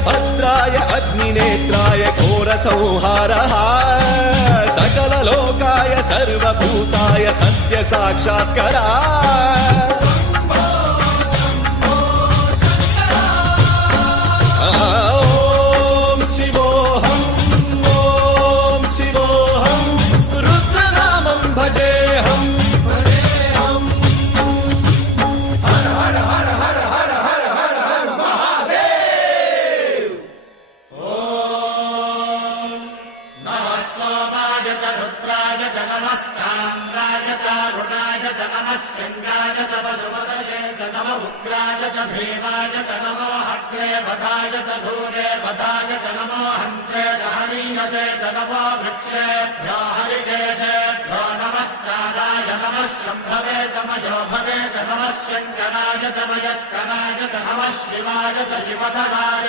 वीरभद्राय अग्निनेत्राय घोरसंहारः सकललोकाय सर्वभूताय सत्यसाक्षात्करा शृंगाय च पशुपतये च नम उग्राय च भीमाय च नमो हत्रे वधाय च धूरे वधाय च नमो हन्त्रे च हनीयसे च नमो वृक्षेभ्यो हरिकेशेभ्यो नमस्काराय नमः शम्भवे च मयो भवे च नमः शङ्कराय च मयस्कराय च नमः शिवाय च शिवधराय